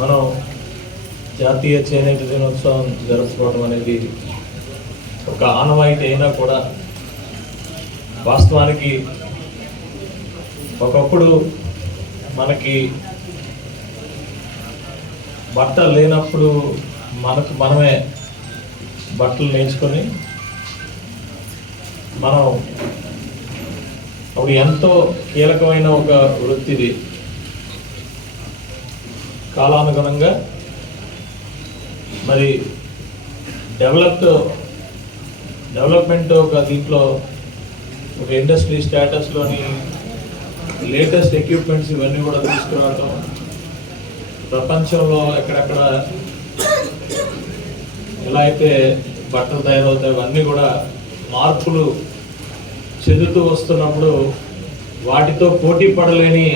మనం జాతీయ చేనేత దినోత్సవం జరుపుకోవడం అనేది ఒక ఆనవాయితీ అయినా కూడా వాస్తవానికి ఒకప్పుడు మనకి బట్టలు లేనప్పుడు మనమే బట్టలు నేర్చుకొని మనం ఒక ఎంతో కీలకమైన ఒక వృత్తిది. కాలానుగుణంగా మరి డెవలప్మెంట్ ఒక దీంట్లో ఒక ఇండస్ట్రీ స్టేటస్లోని లేటెస్ట్ ఎక్విప్మెంట్స్ ఇవన్నీ కూడా తీసుకురావటం, ప్రపంచంలో ఎక్కడెక్కడ ఎలా అయితే బట్టలు తయారవుతాయి అవన్నీ కూడా మార్పులు చెందుతూ వస్తున్నప్పుడు వాటితో పోటీ పడలేని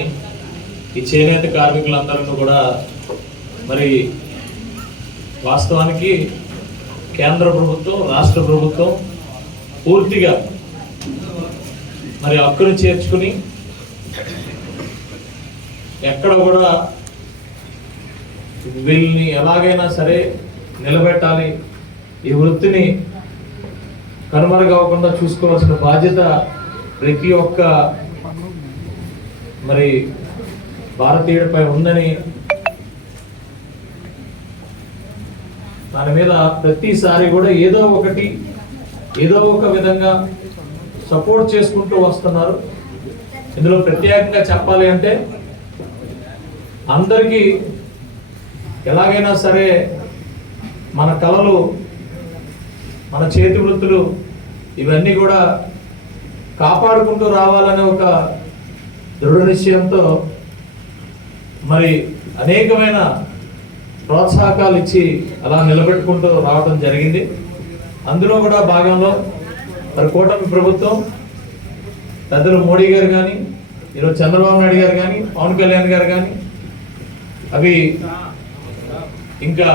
ఈ చేనేత కార్మికులందరూ కూడా మరి వాస్తవానికి కేంద్ర ప్రభుత్వం, రాష్ట్ర ప్రభుత్వం పూర్తిగా మరి హక్కును చేర్చుకుని ఎక్కడ కూడా వీళ్ళని ఎలాగైనా సరే నిలబెట్టాలి, ఈ వృత్తిని కనుమరుగవకుండా చూసుకోవాల్సిన బాధ్యత ప్రతి ఒక్క మరి భారతీయుడిపై ఉందని దాని మీద ప్రతిసారి కూడా ఏదో ఒక విధంగా సపోర్ట్ చేసుకుంటూ వస్తున్నారు. ఇందులో ప్రత్యేకంగా చెప్పాలి అంటే అందరికీ ఎలాగైనా సరే మన కళలు, మన చేతి వృత్తులు ఇవన్నీ కూడా కాపాడుకుంటూ రావాలనే ఒక దృఢ నిశ్చయంతో మరి అనేకమైన ప్రోత్సాహకాలు ఇచ్చి అలా నిలబెట్టుకుంటూ రావడం జరిగింది. అందులో కూడా భాగంలో మరి కూటమి ప్రభుత్వం పెద్దలు మోడీ గారు కానీ, ఈరోజు చంద్రబాబు నాయుడు గారు కానీ, పవన్ కళ్యాణ్ గారు కానీ అవి ఇంకా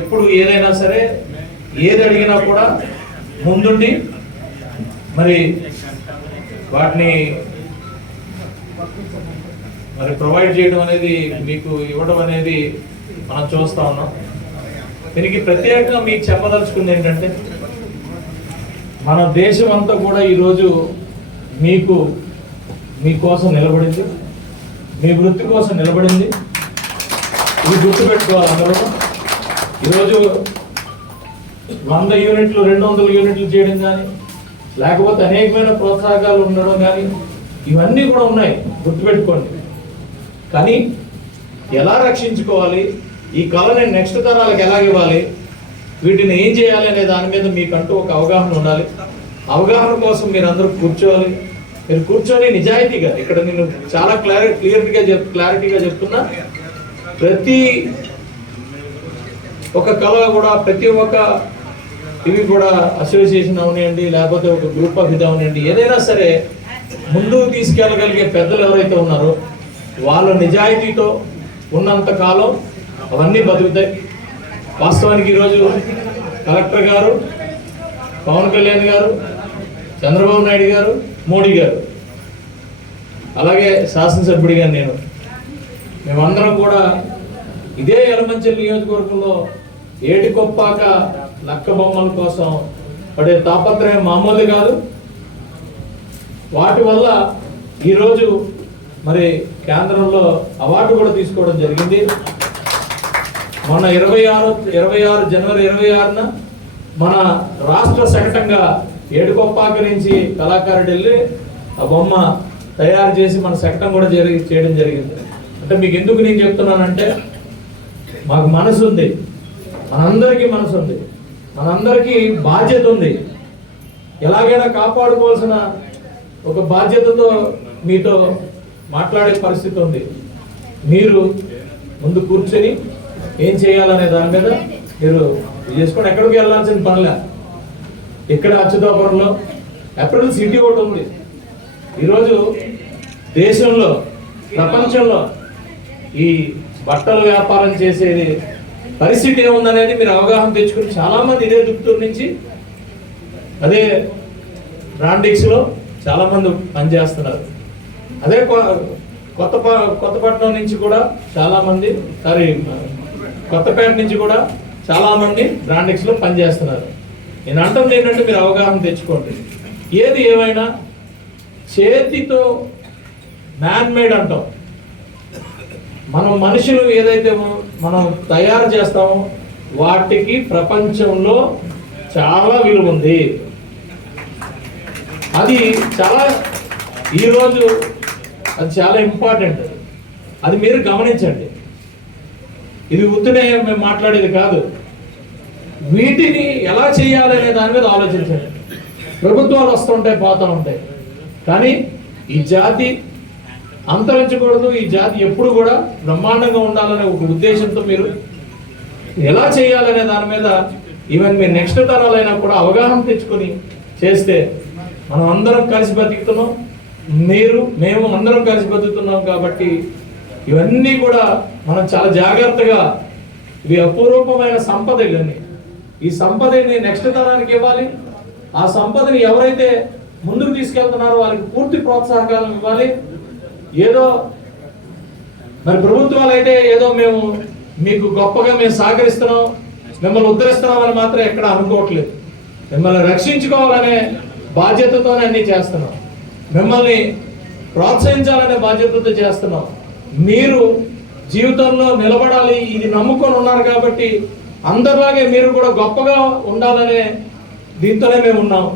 ఎప్పుడు ఏదైనా సరే ఏది అడిగినా కూడా ముందుండి మరి వాటిని మరి ప్రొవైడ్ చేయడం అనేది, మీకు ఇవ్వడం అనేది మనం చూస్తూ ఉన్నాం. దీనికి ప్రత్యేకంగా మీకు చెప్పదలుచుకుంది ఏంటంటే మన దేశం అంతా కూడా ఈరోజు మీకోసం నిలబడింది, మీ వృత్తి కోసం నిలబడింది. ఇది గుర్తుపెట్టుకోవాలి అందరూ. ఈరోజు 100 యూనిట్లు 200 యూనిట్లు చేయడం కానీ, లేకపోతే అనేకమైన ప్రోత్సాహకాలు ఉండడం కానీ ఇవన్నీ కూడా ఉన్నాయి, గుర్తుపెట్టుకోండి. కానీ ఎలా రక్షించుకోవాలి, ఈ కళని నెక్స్ట్ తరాలకు ఎలా ఇవ్వాలి, వీటిని ఏం చేయాలి అనే దాని మీద మీకంటూ ఒక అవగాహన ఉండాలి. అవగాహన కోసం మీరు అందరూ కూర్చోవాలి. మీరు కూర్చొని నిజాయితీగా, ఇక్కడ నేను చాలా క్లారిటీగా చెప్తున్నా, ప్రతి ఒక కళ కూడా, ప్రతి ఒక్క ఇవి కూడా అసోసియేషన్ అవనివ్వండి, లేకపోతే ఒక గ్రూప్ ఆఫ్ ఇది అవనివ్వండి, ఏదైనా సరే ముందుకు తీసుకెళ్ళగలిగే పెద్దలు ఎవరైతే ఉన్నారో వాళ్ళ నిజాయితీతో ఉన్నంత కాలం అవన్నీ బతుకుతాయి. వాస్తవానికి ఈరోజు కలెక్టర్ గారు, పవన్ కళ్యాణ్ గారు, చంద్రబాబు నాయుడు గారు, మోడీ గారు, అలాగే శాసనసభ్యుడిగా మేమందరం కూడా ఇదే యలమంచిలి నియోజకవర్గంలో ఏటికొప్పాక లక్క బొమ్మల కోసం పడే తాపత్రయం మామూలు కాదు. వాటి వల్ల ఈరోజు మరి కేంద్రంలో అవార్డు కూడా తీసుకోవడం జరిగింది. మొన్న 26 జనవరి 26న మన రాష్ట్ర శకటంగా ఏడుకొప్పాక నుంచి కళాకారుడు వెళ్ళి ఆ బొమ్మ తయారు చేసి మన శకటం కూడా చేయడం జరిగింది. అంటే మీకు ఎందుకు నేను చెప్తున్నానంటే, మాకు మనసు ఉంది, మనందరికీ మనసు ఉంది, మనందరికీ బాధ్యత ఉంది. ఎలాగైనా కాపాడుకోవాల్సిన ఒక బాధ్యతతో మీతో మాట్లాడే పరిస్థితి ఉంది. మీరు ముందు కూర్చొని ఏం చేయాలనే దాని మీద మీరు చేసుకొని ఎక్కడికి వెళ్ళాల్సిన పనిలే. ఇక్కడ అచ్యుతాపురంలో ఏప్రిల్ సిటీ ఒకటి ఉంది. ఈరోజు దేశంలో, ప్రపంచంలో ఈ బట్టల వ్యాపారం చేసేది పరిస్థితి ఏముందనేది మీరు అవగాహన తెచ్చుకుని, చాలామంది ఇదే దుత్తూరు నుంచి అదే బ్రాండిక్స్లో చాలామంది పనిచేస్తున్నారు. అదే కొత్తపట్నం నుంచి కూడా చాలామంది, కొత్తపేట నుంచి కూడా చాలామంది బ్రాండెక్స్లో పనిచేస్తున్నారు. నేను అంటుంది ఏంటంటే మీరు అవగాహన తెచ్చుకోండి. ఏది ఏమైనా చేతితో మ్యాన్మేడ్ అంటాం, మనం మనుషులు ఏదైతే మనం తయారు చేస్తామో వాటికి ప్రపంచంలో చాలా విలువ ఉంది. అది చాలా ఈరోజు అది చాలా ఇంపార్టెంట్. అది మీరు గమనించండి. ఇది ఉత్తునే మేము మాట్లాడేది కాదు. వీటిని ఎలా చేయాలనే దాని మీద ఆలోచించండి. ప్రభుత్వాలు వస్తుంటాయి, పోతూ ఉంటాయి, కానీ ఈ జాతి అంతరించకూడదు. ఈ జాతి ఎప్పుడు కూడా బ్రహ్మాండంగా ఉండాలనే ఒక ఉద్దేశంతో మీరు ఎలా చేయాలనే దాని మీద ఈవెన్ మీరు నెక్స్ట్ తరాలైనా కూడా అవగాహన తెచ్చుకొని చేస్తే మనం అందరం కలిసి బతుకుతున్నాం. మేము అందరం కలిసి బతుకుతున్నాం కాబట్టి ఇవన్నీ కూడా మనం చాలా జాగ్రత్తగా, ఇవి అపూర్వమైన సంపద. ఇవన్నీ ఈ సంపదని నెక్స్ట్ తరానికి ఇవ్వాలి. ఆ సంపదని ఎవరైతే ముందుకు తీసుకెళ్తున్నారో వాళ్ళకి పూర్తి ప్రోత్సాహకాలను ఇవ్వాలి. ఏదో మరి ప్రభుత్వాలు అయితే ఏదో మేము మీకు గొప్పగా మేము సహకరిస్తున్నాం, మిమ్మల్ని ఉద్ధరిస్తున్నామని మాత్రం ఎక్కడ అనుకోవట్లేదు. మిమ్మల్ని రక్షించుకోవాలనే బాధ్యతతోనే అన్నీ చేస్తున్నాం. మిమ్మల్ని ప్రోత్సహించాలనే బాధ్యతతో చేస్తున్నాం. మీరు జీవితంలో నిలబడాలి, ఇది నమ్ముకొని ఉన్నారు కాబట్టి అందరిలాగే మీరు కూడా గొప్పగా ఉండాలనే దీంతోనే మేము ఉన్నాం.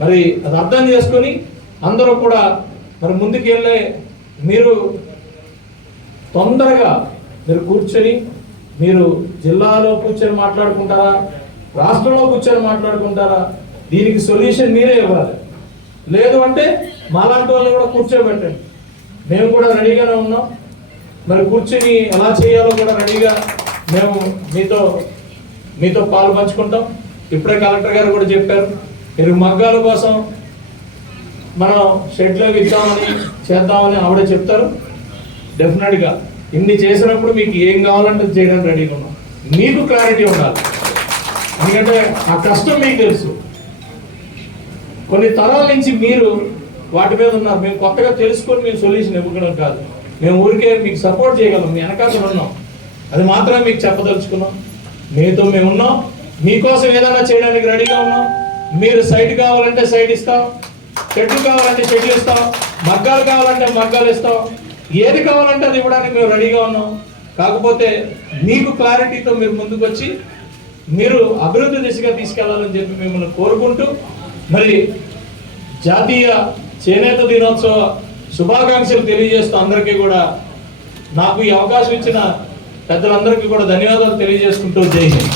మరి అది అర్థం చేసుకొని అందరూ కూడా మరి ముందుకు వెళ్ళే మీరు తొందరగా మీరు కూర్చొని, మీరు జిల్లాలో కూర్చొని మాట్లాడుకుంటారా, రాష్ట్రంలో కూర్చొని మాట్లాడుకుంటారా, దీనికి సొల్యూషన్ మీరే ఇవ్వాలి. లేదు అంటే మాలాంటి వాళ్ళు కూడా కూర్చోబెట్టండి. మేము కూడా రెడీగానే ఉన్నాం. మరి కూర్చొని ఎలా చేయాలో కూడా రెడీగా మేము మీతో పాలు పంచుకుంటాం. ఇప్పుడే కలెక్టర్ గారు కూడా చెప్పారు, మీరు మగ్గాల కోసం మనం షెడ్లో ఇద్దామని చేద్దామని ఆవిడ చెప్తారు. డెఫినెట్గా ఇన్ని చేసినప్పుడు మీకు ఏం కావాలంటే చేయడానికి రెడీగా ఉన్నాం. మీకు క్లారిటీ ఉండాలి, ఎందుకంటే ఆ కష్టం మీకు తెలుసు. కొన్ని తరాల నుంచి మీరు వాటి మీద ఉన్నారు. మేము కొత్తగా తెలుసుకొని మేము సొల్యూషన్ ఇవ్వడం కాదు, మేము ఊరికే మీకు సపోర్ట్ చేయగలం, మీ వెనకాల ఉన్నాం, అది మాత్రమే మీకు చెప్పదలుచుకున్నాం. మీతో మేము ఉన్నాం, మీకోసం ఏదైనా చేయడానికి రెడీగా ఉన్నాం. మీరు సైట్ కావాలంటే సైట్ ఇస్తాం, షెడ్లు కావాలంటే షెడ్లు ఇస్తాం, మగ్గాలు కావాలంటే మగ్గాలు ఇస్తాం, ఏది కావాలంటే అది ఇవ్వడానికి మేము రెడీగా ఉన్నాం. కాకపోతే మీకు క్లారిటీతో మీరు ముందుకు వచ్చి మీరు అభివృద్ధి దిశగా తీసుకెళ్లాలని చెప్పి మిమ్మల్ని కోరుకుంటూ, మరి జాతీయ చేనేత దినోత్సవ శుభాకాంక్షలు తెలియజేస్తూ అందరికీ కూడా నాకు ఈ అవకాశం ఇచ్చిన పెద్దలందరికీ కూడా ధన్యవాదాలు తెలియజేసుకుంటూ జై హింద్.